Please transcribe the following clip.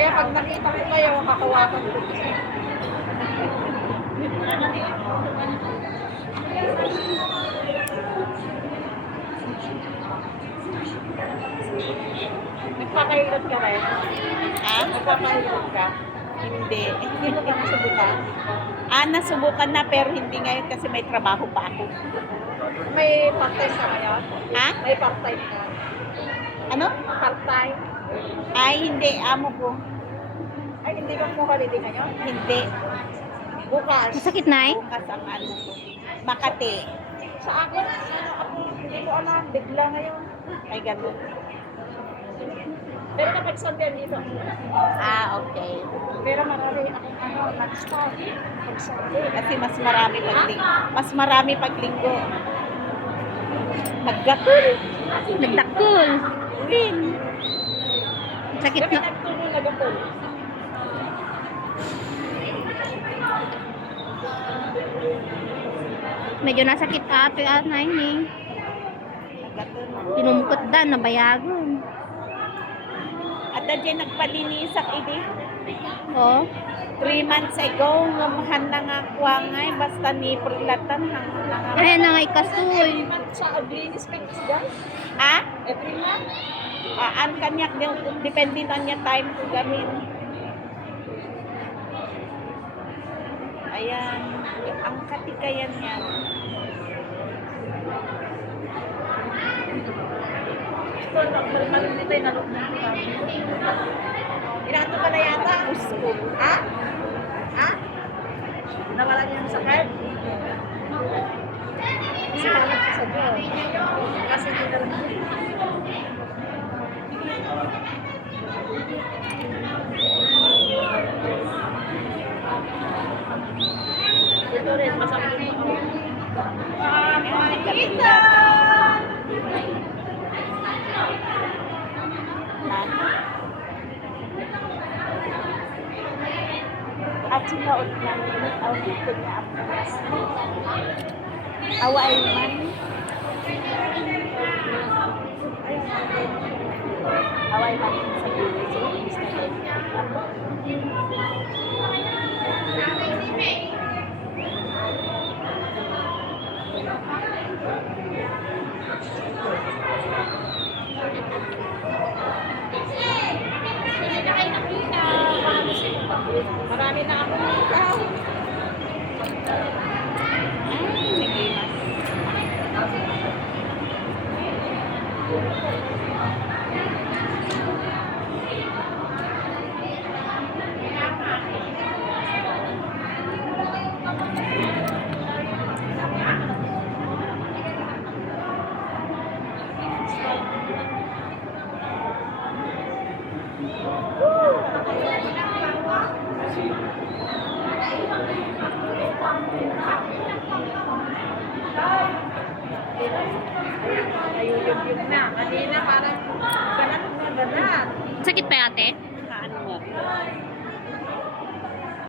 Kaya pag nakita ko kayo, kakawakan ko. Nagpakailot ka rin? Ha? Nagpakailot ka? Hindi. Hindi mo ka nasubukan? Nasubukan na pero hindi ngayon kasi may trabaho pa ako. May part-time ka ngayon? Ha? May part-time ka? Ano? Part-time? Ay, hindi. Amo ko. Ay, hindi ka mo holiday ngayon? Hindi. Bukas. Masakit na eh. Bukas ang ano ko. Makati. Sa akin, ano ako, hindi ko alam, bigla ngayon. Ay, ganun. Pero nag-exam yan dito. Okay. Pero marami akong ano, nag-start. Pag-Sunday. Kasi mas marami pag linggo. Naggatol. Nagdaktul. Win. Sakit Kami na. nagtuloy nag-apol. Medyo nasakit ate at na ini. Naggatol. Pinumukot dan, nabayagon. At dyan nagpalinisak ini. Oh. 3 months ago, ngamahan na nga kuha nga basta ni Perlatan hanggang na nga. Ayan na nga ikastoy. Every month sa Ablinis Pectus guys. Ha? Every month. An kanyak depende na niya time ko gamin. Ayan, ang katikayan yan. Ito, nagmalmalin dito yung nalok na. Inato ka na yata. Usko. Ha? Ha? Nawala niya yung sakit? Salamat ka sa Diyos. Kasi hindi na lang. Ito rin, masakit din ako. At sinaot lang awit ko niya away man. Away man sa Pilipinas na Marami na akong ikaw. ay, nagimas. Ayun na. Kanina parang ganat na ganat. Sakit pa ate? Ano mo?